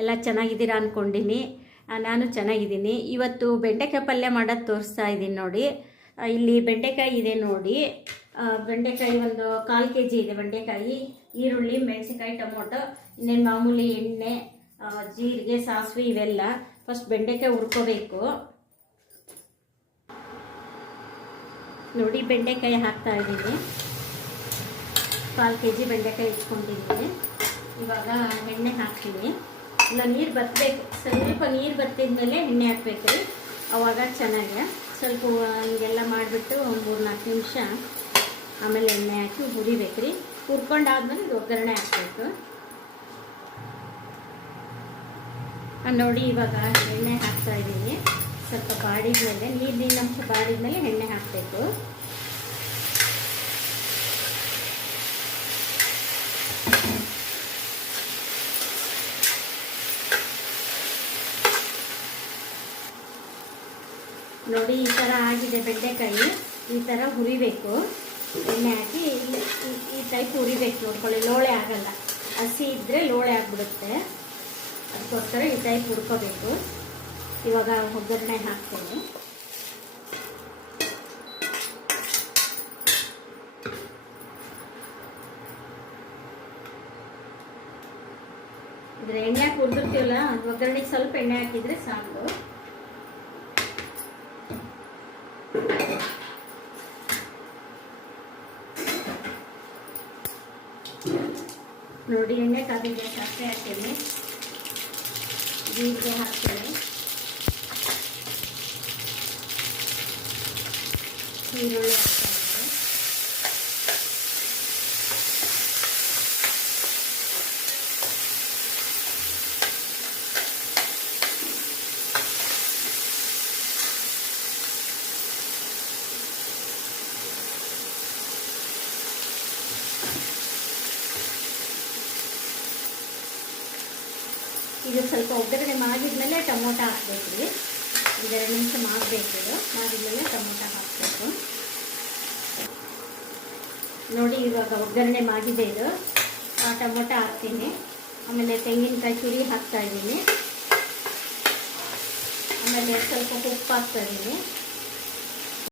ಎಲ್ಲ ಚೆನ್ನಾಗಿದ್ದೀರಾ ಅಂದ್ಕೊಂಡಿನಿ. ನಾನು ಚೆನ್ನಾಗಿದ್ದೀನಿ. ಇವತ್ತು ಬೆಂಡೆಕಾಯಿ ಪಲ್ಯ ಮಾಡೋದು ತೋರಿಸ್ತಾ ಇದ್ದೀನಿ ನೋಡಿ. ಇಲ್ಲಿ ಬೆಂಡೆಕಾಯಿ ಇದೆ ನೋಡಿ. ಬೆಂಡೆಕಾಯಿ ಒಂದು 1/4 kg ಇದೆ ಬೆಂಡೆಕಾಯಿ. ಈರುಳ್ಳಿ, ಮೆಣಸಿನ್ಕಾಯಿ, ಟೊಮೊಟೊ, ಇನ್ನೇನು ಮಾಮೂಲಿ ಎಣ್ಣೆ, ಜೀರಿಗೆ, ಸಾಸಿವೆ ಇವೆಲ್ಲ. ಫಸ್ಟ್ ಬೆಂಡೆಕಾಯಿ ಹುರ್ಕೋಬೇಕು ನೋಡಿ. ಬೆಂಡೆಕಾಯಿ ಹಾಕ್ತಾ ಇದ್ದೀನಿ. 1/4 kg ಬೆಂಡೆಕಾಯಿ ಇಟ್ಕೊಂಡಿದ್ದೀನಿ. ಇವಾಗ ಎಣ್ಣೆ ಹಾಕ್ತೀನಿ. ಇಲ್ಲ, ನೀರು ಬತ್ತಬೇಕು, ಸ್ವಲ್ಪ ನೀರು ಬತ್ತಿದ್ಮೇಲೆ ಎಣ್ಣೆ ಹಾಕ್ಬೇಕು ರೀ. ಅವಾಗ ಚೆನ್ನಾಗಿ ಸ್ವಲ್ಪ ಹಿಂಗೆಲ್ಲ ಮಾಡಿಬಿಟ್ಟು ಒಂದು 3-4 ನಿಮಿಷ ಆಮೇಲೆ ಎಣ್ಣೆ ಹಾಕಿ ಹುರಿಬೇಕು ರೀ. ಹುರ್ಕೊಂಡಾದ್ಮೇಲೆ ಒಗ್ಗರಣೆ ಹಾಕಬೇಕು ನೋಡಿ. ಇವಾಗ ಎಣ್ಣೆ ಹಾಕ್ತಾ ಇದ್ದೀನಿ. ಸ್ವಲ್ಪ ಬಾಡಿದ್ಮೇಲೆ ನೀರಿನ ಅಂಶ ಬಾಡಿದ್ಮೇಲೆ ಎಣ್ಣೆ ಹಾಕಬೇಕು. ನೋಡಿ, ಈ ಥರ ಆಗಿದೆ ಬೆಂಡೆಕಾಯಿ. ಈ ಥರ ಹುರಿಬೇಕು. ಎಣ್ಣೆ ಹಾಕಿ ಈ ಟೈಪ್ ಹುರಿಬೇಕು. ನೋಡ್ಕೊಳ್ಳಿ, ಲೋಳೆ ಆಗಲ್ಲ. ಹಸಿ ಇದ್ದರೆ ಲೋಳೆ ಆಗಿಬಿಡುತ್ತೆ. ಅದಕ್ಕೋಸ್ಕರ ಈ ಟೈಪ್ ಹುರ್ಕೋಬೇಕು. ಇವಾಗ ಒಗ್ಗರಣೆ ಹಾಕ್ತೀನಿ. ಇದ್ರೆ ಎಣ್ಣೆ ಹಾಕಿ ಹುರಿದಿರ್ತೀವಲ್ಲ, ಒಗ್ಗರಣೆಗೆ ಸ್ವಲ್ಪ ಎಣ್ಣೆ ಹಾಕಿದರೆ ಸಾಕು. ನೋಡಿ, ಎಣ್ಣೆ ಕಾದಿದೆ. ಸಾಸಿವೆ ಹಾಕ್ತೀನಿ, ಜೀರಿಗೆ ಹಾಕ್ತೀನಿ, ಈರುಳ್ಳಿ ಹಾಕ್ತೀನಿ. ಇದು ಸ್ವಲ್ಪ ಒಗ್ಗರಣೆ ಮಾಡಿದ್ಮೇಲೆ ಟೊಮೊಟೊ ಹಾಕಬೇಕು ರೀ. 2 ನಿಮಿಷ ಮಾಡಬೇಕು. ಇದು ಮಾಡಿದ್ಮೇಲೆ ಟೊಮೊಟೊ ಹಾಕಬೇಕು ನೋಡಿ. ಇವಾಗ ಒಗ್ಗರಣೆ ಮಾಡಿದೆ. ಇದು ಟೊಮೊಟೊ ಹಾಕ್ತೀನಿ. ಆಮೇಲೆ ತೆಂಗಿನಕಾಯಿ ತುರಿ ಹಾಕ್ತಾ ಇದ್ದೀನಿ. ಆಮೇಲೆ ಸ್ವಲ್ಪ ಉಪ್ಪು ಹಾಕ್ತಾ ಇದ್ದೀನಿ.